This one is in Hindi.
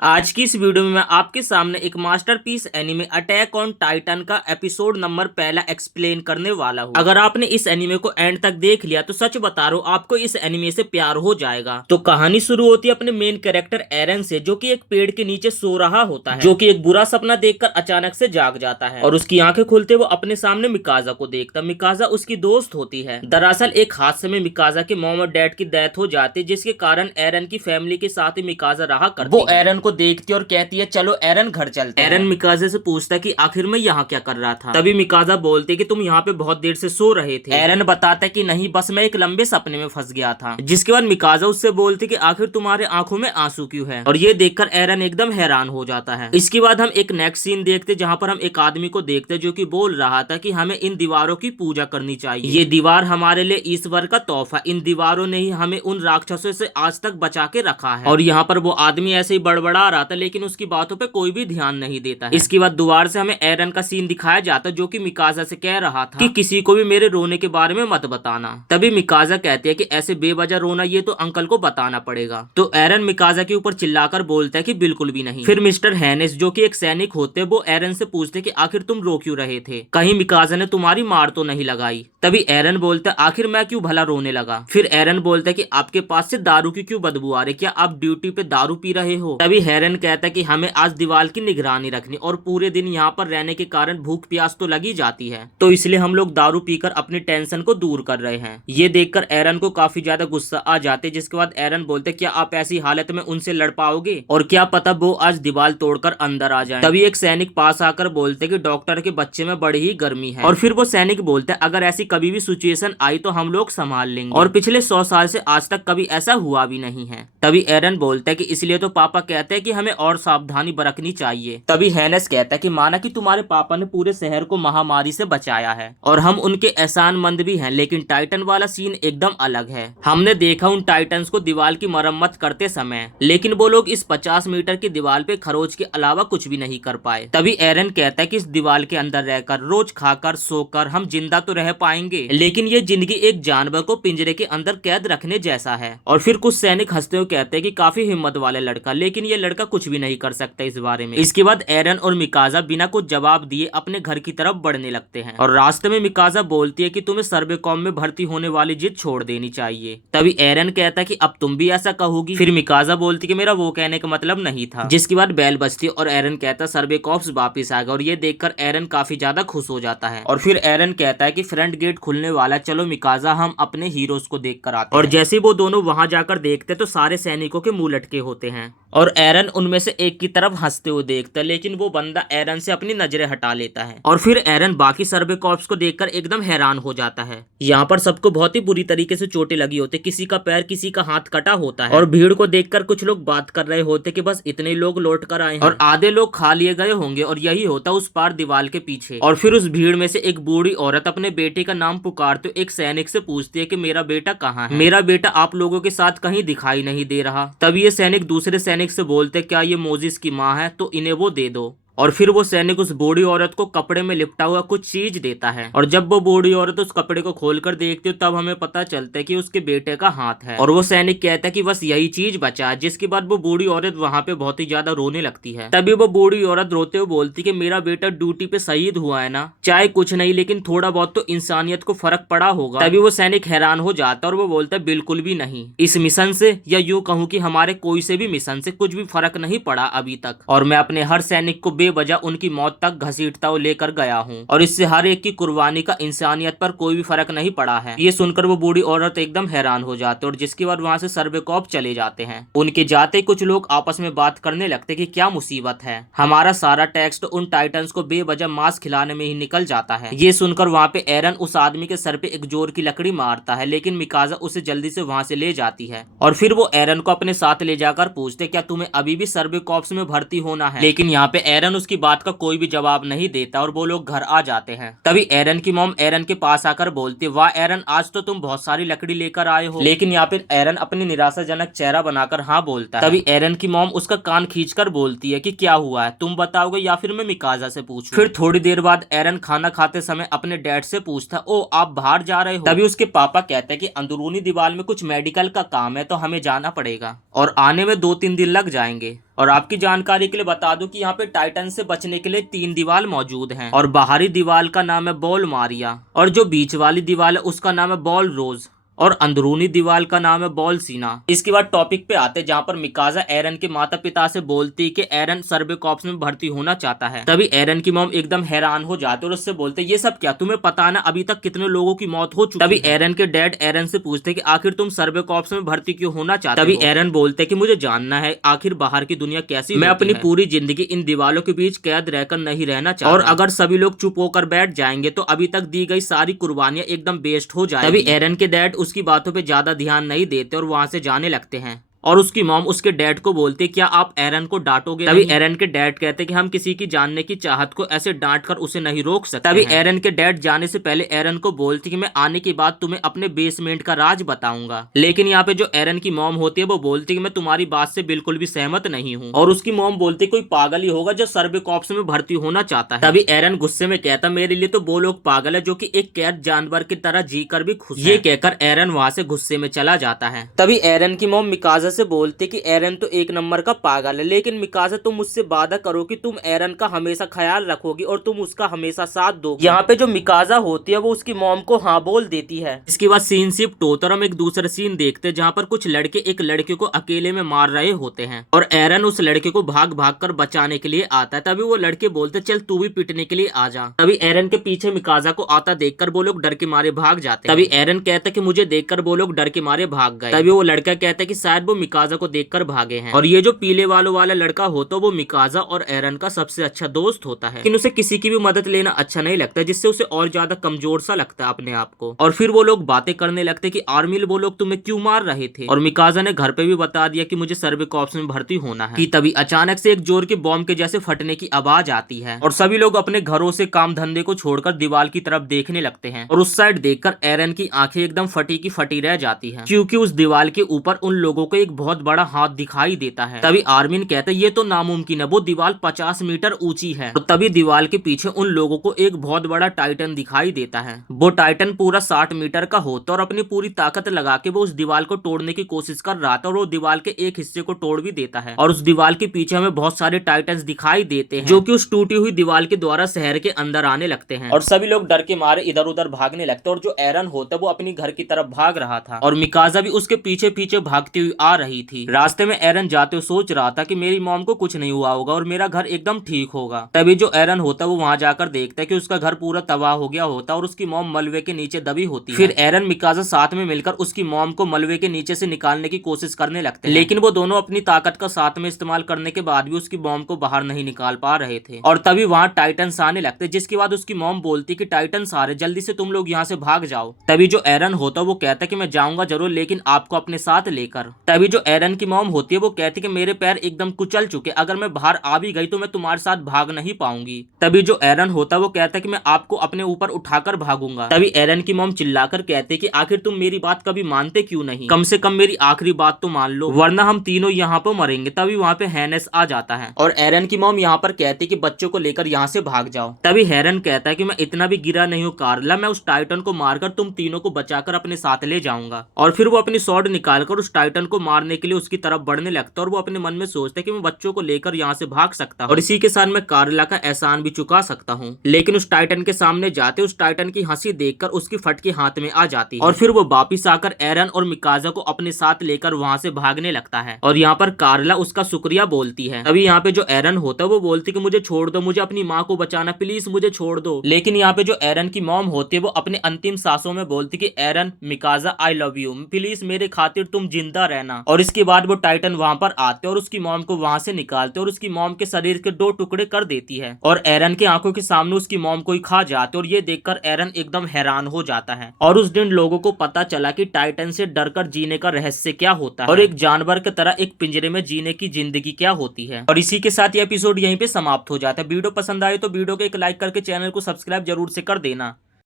आज की इस वीडियो में मैं आपके सामने एक masterpiece anime attack on Titan का एपिसोड नंबर पहला एक्सप्लेन करने वाला हूँ। अगर आपने इस एनीमे को एंड तक देख लिया तो सच बता रहा हूँ आपको इस एनीमे से प्यार हो जाएगा। तो कहानी शुरू होती है अपने मेन कैरेक्टर एरन से, जो कि एक पेड़ के नीचे सो रहा होता है, जो कि एक बुरा सपना देखकर अचानक से जाग जाता है और उसकी आंखें खुलते वो अपने सामने मिकाजा को देखता। मिकाजा उसकी दोस्त होती है। दरअसल एक हादसे में मिकाजा के मॉम और डैड की डेथ हो जाती है, जिसके कारण एरन की फैमिली के साथ ही मिकाजा रहा करती वो एरन को देखती है और कहती है चलो एरन घर चलते हैं। एरन मिकाजा से पूछता कि आखिर में यहाँ क्या कर रहा था। तभी मिकाजा बोलते कि तुम यहाँ पे बहुत देर से सो रहे थे। एरन बताता कि नहीं, बस मैं एक लंबे सपने में फंस गया था। जिसके बाद मिकाजा उससे बोलती कि आखिर तुम्हारे आंखों में आंसू क्यों है, और ये देखकर एरन एकदम हैरान हो जाता है। इसके बाद हम एक नेक्स्ट सीन देखते जहाँ पर हम एक आदमी को देखते जो कि बोल रहा था कि हमें इन दीवारों की पूजा करनी चाहिए। ये दीवार हमारे लिए ईश्वर का तोहफा, इन दीवारों ने ही हमें उन राक्षसों से आज तक बचा के रखा है। और यहाँ पर वो आदमी ऐसे ही बड़बड़ा रहा था, लेकिन उसकी बातों पे कोई भी ध्यान नहीं देता है। इसके बाद दोबारा से हमें एरन का सीन दिखाया जाता जो कि मिकाजा से कह रहा था कि किसी को भी मेरे रोने के बारे में मत बताना। तभी मिकाजा कहती है कि ऐसे बेवजह रोना ये तो अंकल को बताना पड़ेगा। तो एरन मिकाजा के ऊपर चिल्लाकर बोलता है कि बिल्कुल भी नहीं। फिर मिस्टर हैनिस जो कि एक सैनिक होते वो एरन से पूछते कि आखिर तुम रो क्यों रहे थे, कहीं मिकाजा ने तुम्हारी मार तो नहीं लगाई। तभी एरन बोलता है आखिर मैं क्यों भला रोने लगा। फिर एरन बोलता है कि आपके पास से दारू की क्यों बदबू आ रही, क्या आप ड्यूटी पे दारू पी रहे हो। तभी हेरन कहता है कि हमें आज दीवार की निगरानी रखनी और पूरे दिन यहाँ पर रहने के कारण भूख प्यास तो लगी जाती है, तो इसलिए हम लोग दारू पीकर अपनी टेंशन को दूर कर रहे हैं। ये देखकर एरन को काफी ज्यादा गुस्सा आ जाते, जिसके बाद एरन बोलते क्या आप ऐसी हालत में उनसे लड़ पाओगे, और क्या पता वो आज दीवार तोड़कर अंदर आ जाए। तभी एक सैनिक पास आकर बोलते कि डॉक्टर के बच्चे में बड़ी ही गर्मी है। और फिर वो सैनिक बोलते अगर ऐसी कभी भी सिचुएशन आई तो हम लोग संभाल लेंगे, और पिछले 100 साल से आज तक कभी ऐसा हुआ भी नहीं है। तभी एरन बोलता है कि इसलिए तो पापा कहते हैं कि हमें और सावधानी बरतनी चाहिए। तभी हैनेस कहता है कि माना कि तुम्हारे पापा ने पूरे शहर को महामारी से बचाया है और हम उनके एहसानमंद भी हैं, लेकिन टाइटन वाला सीन एकदम अलग है। हमने देखा उन टाइटन्स को दीवार की मरम्मत करते समय, लेकिन वो लोग इस 50 मीटर की दीवार पे खरोच के अलावा कुछ भी नहीं कर पाए। तभी एरन कहता है कि इस दीवार के अंदर रहकर रोज खाकर सोकर हम जिंदा तो रह पाएंगे, लेकिन ये जिंदगी एक जानवर को पिंजरे के अंदर कैद रखने जैसा है। और फिर कुछ सैनिक हंसते हुए कहते हैं कि काफी हिम्मत वाला लड़का, लेकिन ये लड़का कुछ भी नहीं कर सकता इस बारे में। इसके बाद एरन और मिकाजा बिना कुछ जवाब दिए अपने घर की तरफ बढ़ने लगते हैं, और रास्ते में मिकाजा बोलती है कि तुम्हें सर्वेकॉम में भर्ती होने वाली जिद छोड़ देनी चाहिए। तभी एरन कहता है कि अब तुम भी ऐसा कहोगी। फिर मिकाजा बोलती कि मेरा वो कहने का मतलब नहीं था। जिसके बाद बेल बजती और एरन कहता सर्वेकॉप्स वापिस आ गया, और ये देखकर एरन काफी ज्यादा खुश हो जाता है। और फिर एरन कहता है कि फ्रंट गेट खुलने वाला, चलो मिकाजा हम अपने हीरोज को देख कर आते हैं। और जैसे वो दोनों वहां जाकर देखते तो सारे सैनिकों के मुंह लटके होते हैं, और एरन उनमें से एक की तरफ हंसते हुए देखता है, लेकिन वो बंदा एरन से अपनी नजरें हटा लेता है। और फिर एरन बाकी सर्वे कॉर्प्स को देखकर एकदम हैरान हो जाता है। यहाँ पर सबको बहुत ही बुरी तरीके से चोटें लगी होती, किसी का पैर किसी का हाथ कटा होता है, और भीड़ को देखकर कुछ लोग बात कर रहे होते कि बस इतने लोग लौट कर आए हैं, और आधे लोग खा लिए गए होंगे, और यही होता उस पार दीवार के पीछे। और फिर उस भीड़ में से एक बूढ़ी औरत अपने बेटे का नाम पुकारते एक सैनिक से पूछती है कि मेरा बेटा कहाँ है, मेरा बेटा आप लोगों के साथ कहीं दिखाई नहीं दे रहा। तभी ये सैनिक दूसरे सैनिक से बोलते क्या ये मोजिस की माँ है, तो इन्हें वो दे दो। और फिर वो सैनिक उस बूढ़ी औरत को कपड़े में लिपटा हुआ कुछ चीज देता है, और जब वो बूढ़ी औरत उस कपड़े को खोलकर देखती है तब हमें पता चलता है कि उसके बेटे का हाथ है। और वो सैनिक कहता है कि बस यही चीज बचा है। जिसके बाद वो बूढ़ी औरत वहां पे बहुत ही ज्यादा रोने लगती है। तभी वो बूढ़ी औरत रोते हुए बोलती कि मेरा बेटा ड्यूटी पे शहीद हुआ है ना, चाहे कुछ नहीं लेकिन थोड़ा बहुत तो इंसानियत को फर्क पड़ा होगा। तभी वो सैनिक हैरान हो जाता है और वो बोलता है बिल्कुल भी नहीं, इस मिशन से या यूं कहूँ कि हमारे कोई से भी मिशन से कुछ भी फर्क नहीं पड़ा अभी तक, और मैं अपने हर सैनिक को बेवजह उनकी मौत तक घसीटता हुआ लेकर गया हूँ, और इससे हर एक की कुर्बानी का इंसानियत पर कोई भी फर्क नहीं पड़ा है। ये सुनकर वो बूढ़ी औरत एकदम हैरान हो जाती है, और जिसके बाद वहाँ से सर्वेकॉप चले जाते हैं। उनके जाते कुछ लोग आपस में बात करने लगते कि क्या मुसीबत है, हमारा सारा टैक्स तो उन टाइटन्स को बेवजह मांस खिलाने में ही निकल जाता है। ये सुनकर वहाँ पे एरन उस आदमी के सर पे एक जोर की लकड़ी मारता है, लेकिन मिकाजा उसे जल्दी से वहाँ से ले जाती है। और फिर वो एरन को अपने साथ ले जाकर पूछते क्या तुम्हें अभी भी सर्वेकॉप्स में भर्ती होना है, लेकिन यहाँ पे एरन उसकी बात का कोई भी जवाब नहीं देता, और वो लोग घर आ जाते हैं। तभी एरन की मॉम एरन के पास आकर बोलती वाह एरन, आज तो तुम बहुत सारी लकड़ी लेकर आए हो। लेकिन यहाँ पे एरन अपनी निराशाजनक चेहरा बनाकर हाँ बोलता है। तभी एरन की मॉम उसका कान खींचकर बोलती है कि क्या हुआ है, तुम बताओगे या फिर मैं मिकाजा से पूछूं। फिर थोड़ी देर बाद एरन खाना खाते समय अपने डैड से पूछता ओ आप बाहर जा रहे हो। तभी उसके पापा कहते हैं कि अंदरूनी दीवार में कुछ मेडिकल का काम है तो हमें जाना पड़ेगा, और आने में 2-3 दिन लग जाएंगे। और आपकी जानकारी के लिए बता दूं कि यहाँ पे टाइटन से बचने के लिए 3 दीवार मौजूद हैं और बाहरी दीवार का नाम है बॉल मारिया और जो बीच वाली दीवार है उसका नाम है बॉल रोज और अंदरूनी दीवार का नाम है बॉल सीना। इसके बाद टॉपिक पे आते जहाँ पर मिकाजा एरन के माता पिता से बोलती कि एरन सर्वे कॉर्प्स में भर्ती होना चाहता है। तभी एरन की मॉम एकदम हैरान हो जाते और उससे बोलते ये सब क्या, तुम्हें पता ना अभी तक कितने लोगों की मौत हो चुकी है। तभी एरन के डैड एरन से पूछते कि आखिर तुम सर्वे कॉर्प्स में भर्ती क्यों होना चाहते हो। तभी एरन बोलते कि मुझे जानना है आखिर बाहर की दुनिया कैसी, मैं अपनी पूरी जिंदगी इन दीवारों के बीच कैद रहकर नहीं रहना चाहता और अगर सभी लोग चुप होकर बैठ जाएंगे तो अभी तक दी गई सारी कुर्बानियां एकदम वेस्ट हो जाएगी। तभी एरन के डैड उसकी बातों पे ज्यादा ध्यान नहीं देते और वहां से जाने लगते हैं और उसकी मॉम उसके डैड को बोलती क्या आप एरन को डांटोगे। तभी एरन के डैड कहते कि हम किसी की जानने की चाहत को ऐसे डांट कर उसे नहीं रोक सकते। तभी एरन के डैड जाने से पहले एरन को बोलती कि मैं आने के बाद तुम्हें अपने बेसमेंट का राज बताऊंगा। लेकिन यहाँ पे जो एरन की मॉम होती है वो बोलती कि मैं तुम्हारी बात से बिल्कुल भी सहमत नहीं हूँ और उसकी मॉम बोलती कोई पागल ही होगा जो सर्वे कॉर्प्स में भर्ती होना चाहता है। तभी एरन गुस्से में कहता मेरे लिए तो वो लोग पागल है जो कि एक कैद जानवर की तरह जीकर भी खुश है। ये कहकर एरन वहां से गुस्से में चला जाता है। तभी एरन की मॉम मिकाजा से बोलती कि एरन तो एक नंबर का पागल है, लेकिन मिकाजा तुम मुझसे वादा करो कि तुम एरन का हमेशा ख्याल रखोगी और तुम उसका हमेशा साथ दोगी। यहाँ पे जो मिकाजा होती है वो उसकी मॉम को हाँ बोल देती है। इसके बाद सीन शिफ्ट होता है और हम एक दूसरा सीन देखते हैं जहाँ पर कुछ लड़के एक लड़के को अकेले में मार रहे होते हैं और एरन उस लड़के को भाग भाग कर बचाने के लिए आता है। तभी वो लड़के बोलते चल तू भी पिटने के लिए आ जा। तभी एरन के पीछे मिकाजा को आता देखकर वो लोग डर के मारे भाग जाते हैं। तभी एरन कहता है कि मुझे देखकर वो लोग डर के मारे भाग गए। तभी वो लड़का कहता है कि शायद वो मिकाजा को देखकर भागे हैं और ये जो पीले वालों वाला लड़का होता है वो मिकाजा और एरन का सबसे अच्छा दोस्त होता है, लेकिन उसे किसी की भी मदद लेना अच्छा नहीं लगता जिससे उसे और ज्यादा कमजोर सा लगता है अपने आप को। और फिर वो लोग बातें करने लगते कि आर्मी वो लोग तुम्हें क्यों मार रहे थे और मिकाजा ने घर पे भी बता दिया कि मुझे सर्वे कॉर्प्स में भर्ती होना है। कि तभी अचानक से एक जोर के बॉम्ब के जैसे फटने की आवाज आती है और सभी लोग अपने घरों से काम धंधे को छोड़कर दीवार की तरफ देखने लगते हैं और उस साइड देखकर एरन की आंखें एकदम फटी की फटी रह जाती है क्योंकि उस दीवार के ऊपर उन लोगों को एक बहुत बड़ा हाथ दिखाई देता है। तभी आर्मिन कहता है ये तो नामुमकिन है, वो दीवार 50 मीटर ऊंची है। तो तभी दीवार के पीछे उन लोगों को एक बहुत बड़ा टाइटन दिखाई देता है। वो टाइटन पूरा 60 मीटर का होता और अपनी पूरी ताकत लगा के वो उस दीवार को तोड़ने की कोशिश कर रहा था और वो दीवार के एक हिस्से को तोड़ भी देता है और उस दीवार के पीछे हमें बहुत सारे टाइटन्स दिखाई देते हैं जो कि उस टूटी हुई दीवार के द्वारा शहर के अंदर आने लगते हैं और सभी लोग डर के मारे इधर उधर भागने लगते हैं और जो एरन होता है वो अपनी घर की तरफ भाग रहा था और मिकाजा भी उसके पीछे पीछे भागती हुई आ रही थी। रास्ते में एरन जाते हुए सोच रहा था कि मेरी मॉम को कुछ नहीं हुआ होगा और मेरा घर एकदम ठीक होगा। तभी जो एरन होता है वो वहां जाकर देखता है कि उसका घर पूरा तबाह हो गया होता और उसकी मॉम मलबे के नीचे दबी होती है। फिर एरन मिकाजा साथ में मिलकर उसकी मॉम को मलबे के नीचे से निकालने की कोशिश करने लगते हैं, लेकिन वो दोनों अपनी ताकत का साथ में इस्तेमाल करने के बाद भी उसकी मॉम को बाहर नहीं निकाल पा रहे थे और तभी वहाँ टाइटन्स आने लगते, जिसके बाद उसकी मॉम बोलती कि टाइटन्स आ रहे, जल्दी से तुम लोग यहाँ से भाग जाओ। तभी जो एरन होता वो कहता कि मैं जाऊंगा जरूर लेकिन आपको अपने साथ लेकर। तभी जो एरन की मॉम होती है वो कहती कि मेरे पैर एकदम कुचल चुके, अगर मैं बाहर आ भी गई तो मैं तुम्हारे साथ भाग नहीं पाऊंगी। तभी जो एरन होता वो कहता कि मैं आपको अपने ऊपर उठाकर भागूंगा। तभी एरन की मॉम चिल्लाकर कहते कि आखिर तुम मेरी बात कभी मानते क्यों नहीं, कम से कम मेरी आखिरी बात तो मान लो वरना हम तीनों यहाँ पर मरेंगे। तभी वहाँ पे हैनेस आ जाता है और एरन की मॉम यहाँ पर कहती कि बच्चों को लेकर यहाँ से भाग जाओ। तभी हेरन कहता है कि मैं इतना भी गिरा नहीं हूँ कार्ला, मैं उस टाइटन को मारकर तुम तीनों को बचाकर अपने साथ ले जाऊंगा। और फिर वो अपनी स्वॉर्ड निकालकर उस टाइटन को मारने के लिए उसकी तरफ बढ़ने लगता है और वो अपने मन में सोचता है कि मैं बच्चों को लेकर यहाँ से भाग सकता हूँ और इसी के साथ मैं कार्ला का एहसान भी चुका सकता हूँ। लेकिन उस टाइटन के सामने जाते उस टाइटन की हंसी देखकर उसकी फटकी हाथ में आ जाती है और फिर वो वापिस आकर एरन और मिकाजा को अपने साथ लेकर वहाँ से भागने लगता है और यहाँ पर कार्ला उसका शुक्रिया बोलती है। तभी यहाँ पे जो एरन होता है वो बोलती कि मुझे छोड़ दो, मुझे अपनी माँ को बचाना, प्लीज मुझे छोड़ दो। लेकिन यहाँ पे जो एरन की मॉम होती है वो अपने अंतिम सांसों में बोलती कि एरन, मिकाजा, आई लव यू, प्लीज मेरे खातिर तुम जिंदा रहना। और इसके बाद वो टाइटन वहाँ पर आते और उसकी मॉम को वहाँ से निकालते और उसकी मॉम के शरीर के 2 टुकड़े कर देती है और एरन की आंखों के सामने उसकी मॉम को ही खा जाते और ये देखकर एरन एकदम हैरान हो जाता है। और उस दिन लोगों को पता चला कि टाइटन से डरकर जीने का रहस्य क्या होता है और एक जानवर की तरह एक पिंजरे में जीने की जिंदगी क्या होती है। और इसी के साथ ये एपिसोड यहीं पे समाप्त हो जाता है। वीडियो पसंद आए तो वीडियो को एक लाइक करके चैनल को सब्सक्राइब जरूर से कर देना।